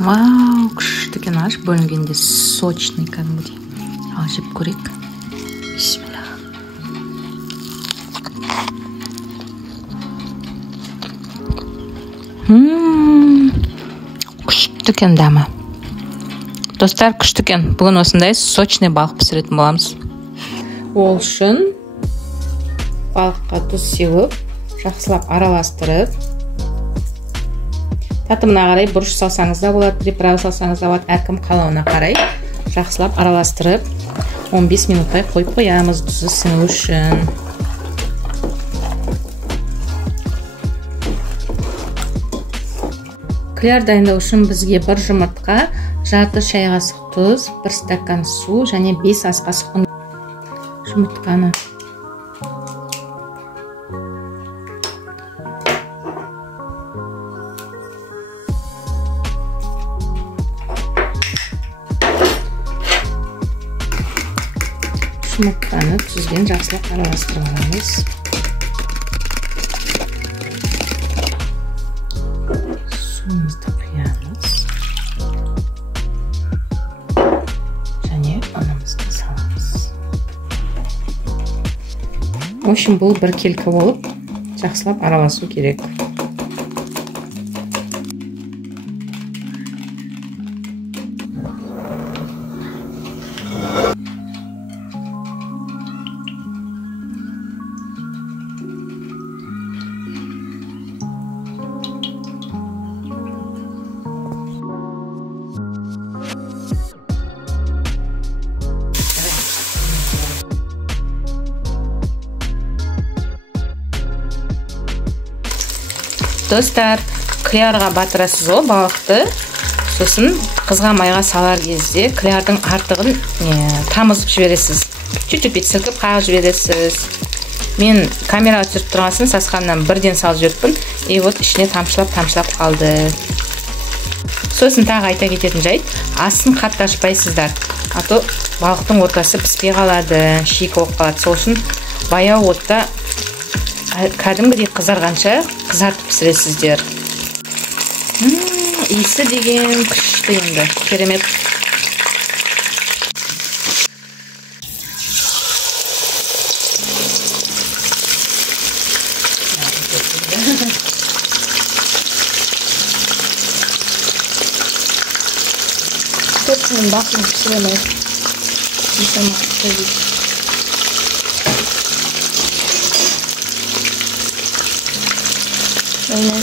Вау, күшті екен, аш бөлінгенде сочный кәдімгідей. Ал жеп көрейік. Бисмилlah. Күшті екен дәмі. Достар, күшті екен. Бүгін осындай сочный балық пісіретін боламыз. Ол үшін балыққа тұз сеуіп, жақсылап араластырып, татымына қарай бұрыш салсаңыз да болады, приправа салсаңыз да болады, әркім қалауына қарай жақсылап араластырып 15 минуттай қойып қоямыз тұзы сіңу үшін. Кляр дайындау үшін бізге 1 жұмыртқа, жарты шай қасық тұз, 1 стакан су және 5 ас қасық ұн. Жұмыртқаны тұзбен жақсылап араластырып аламыз. Суымызды құямыз. Және ұнымызды саламыз. В общем, бұл бір келкі болып, жақсылап араласу керек. Достар, клярға батырасыз ғой балықты. Сосын қызға майға салар кезде клярдың артығын тамызып жібересіз. Чуть-чуть сілкіп қағып жібересіз. Мен камераға түсіріп тұрғасын сасқаннан бірден салып жіберіппін. И вот ішіне тамшылап қалды. Сосын тағы айта кететін жайт, асын қатты ашпайсыздар. А то балықтың ортасы піспей қалады, шикі болып қалады. Сол үшін баяу отта кәдімгідей қызарғанша қызартып пісіресіздер. Иісі деген күшті енді, керемет. Көптің бақын пісіремейді. Aynen.